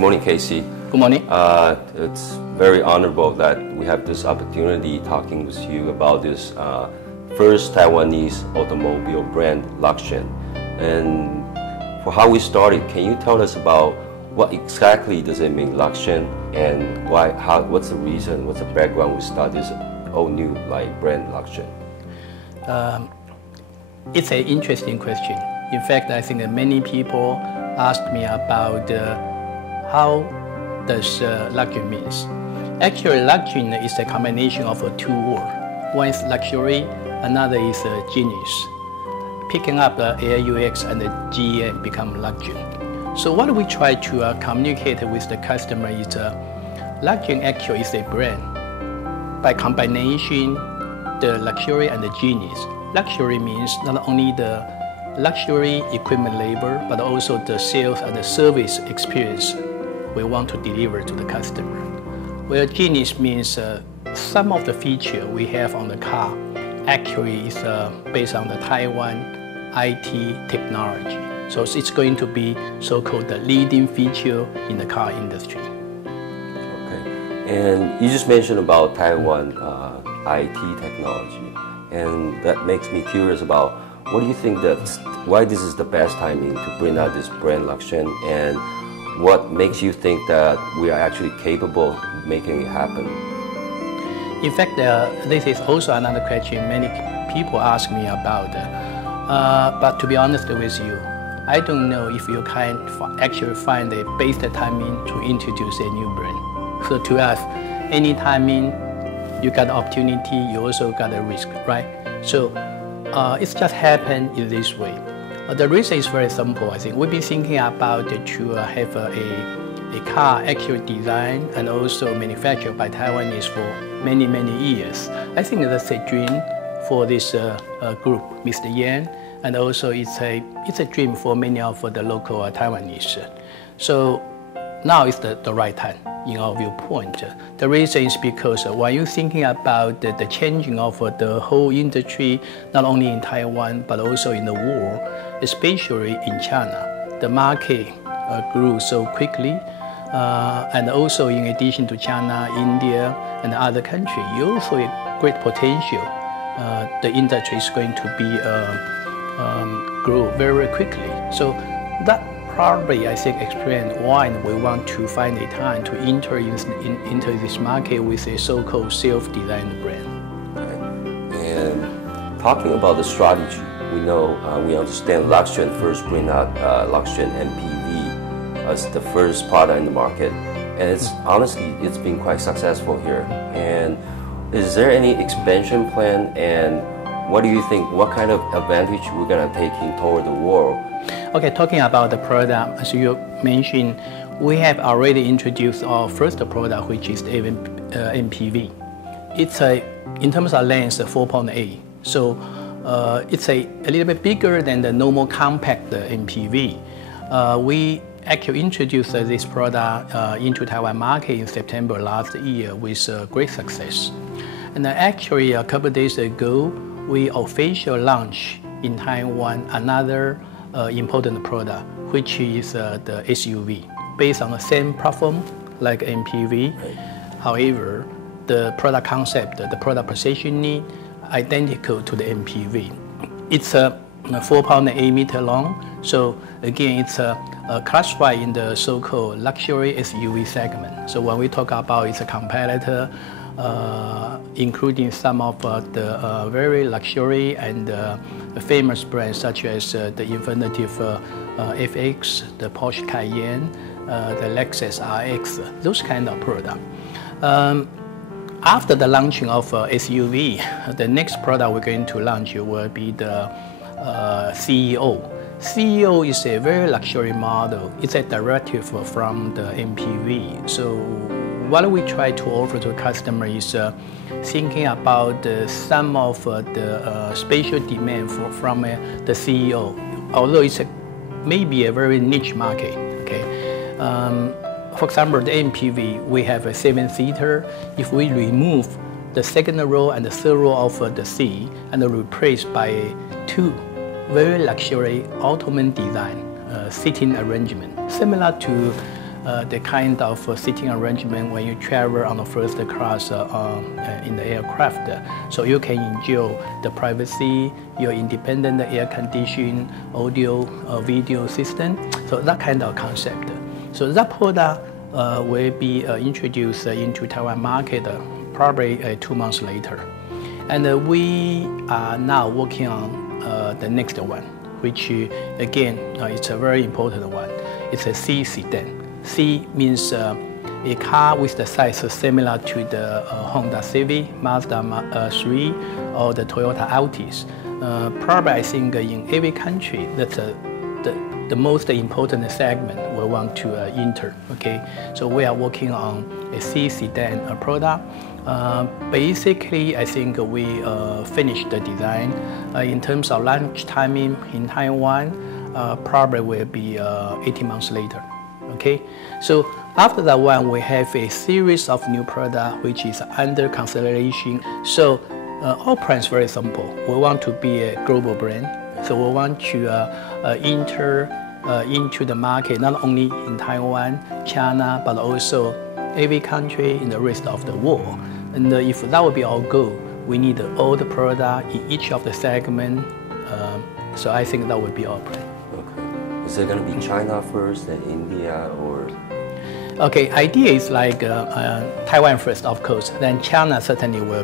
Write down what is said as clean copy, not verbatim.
morning, Casey. Good morning. It's very honorable that we have this opportunity talking with you about this first Taiwanese automobile brand, Luxian. And for how we started, can you tell us about what exactly does it mean, Luxian, and why? What's the reason? What's the background we start this all new brand Luxian? It's an interesting question. In fact, I think that many people asked me about how does luxury means. Actually, luxury is a combination of two words. One is luxury, another is genius. Picking up the AUX and the GEN become luxury. So what we try to communicate with the customer is luxury actually is a brand. By combination, the luxury and the genius. Luxury means not only the luxury equipment labor, but also the sales and the service experience we want to deliver to the customer. Where genius means some of the feature we have on the car actually is based on the Taiwan IT technology. So it's going to be so-called the leading feature in the car industry. Okay, and you just mentioned about Taiwan IT technology, and that makes me curious about what do you think why this is the best timing to bring out this brand Luxian, and what makes you think that we are actually capable of making it happen? In fact, this is also another question many people ask me about. But to be honest with you, I don't know if you can actually find the best timing to introduce a new brand. So to us, any timing, you got opportunity, you also got a risk, right? So it's just happened in this way. The reason is very simple. I think we've been thinking about to have a car actually designed and also manufactured by Taiwanese for many, many years. I think that's a dream for this group, Mr. Yan, and also it's a dream for many of the local Taiwanese. So now is the right time, in our viewpoint. The reason is because when you're thinking about the changing of the whole industry, not only in Taiwan, but also in the world, especially in China, the market grew so quickly. And also in addition to China, India, and other countries, you also have great potential. The industry is going to be grow very quickly. So that probably, I think, explains why we want to find a time to enter into this market with a so-called self-designed brand. Okay. And talking about the strategy, we know, we understand Luxian first bring out Luxian MPV as the first product in the market, and honestly, it's been quite successful here. And is there any expansion plan, and what do you think, what kind of advantage we're going to take in toward the world? Okay, talking about the product, as you mentioned, we have already introduced our first product, which is the MPV. It's in terms of length, 4.8. So it's a little bit bigger than the normal compact MPV. We actually introduced this product into Taiwan market in September last year with great success. And actually, a couple of days ago, we officially launched in Taiwan another important product, which is the SUV, based on the same platform like MPV. However, the product concept, the product positioning, identical to the MPV. It's 4.8 meter long. So again, it's classified in the so-called luxury SUV segment. So when we talk about it's a competitor, including some of the very luxury and famous brands such as the Infinitive FX, the Porsche Cayenne, the Lexus RX, those kind of products. After the launching of SUV, the next product we're going to launch will be the CEO. CEO is a very luxury model. It's a derivative from the MPV. So what we try to offer to customers is thinking about some of the special demand from the CEO, although it's maybe a very niche market. Okay, for example, the MPV, we have a 7-seater. If we remove the second row and the third row of the seat and replace by two very luxury Ottoman design seating arrangement, similar to the kind of seating arrangement when you travel on the first class in the aircraft. So you can enjoy the privacy, your independent air conditioning, audio, video system. So that kind of concept. So that product will be introduced into Taiwan market probably 2 months later. And we are now working on the next one, which again, it's a very important one. It's a C sedan. C means a car with the size similar to the Honda Civic, Mazda 3, or the Toyota Altis. Probably I think in every country, that's the most important segment we want to enter. Okay, so we are working on a C sedan product. Basically, I think we finished the design. In terms of launch timing in Taiwan, probably will be 18 months later. Okay, so after that one, we have a series of new products which is under consideration. So our plan is very simple. We want to be a global brand. So we want to enter into the market not only in Taiwan, China, but also every country in the rest of the world. And if that would be our goal, we need all the product in each of the segment. So I think that would be our plan. Okay. Is it going to be China first, then India, or? Okay, idea is like Taiwan first, of course. Then China certainly will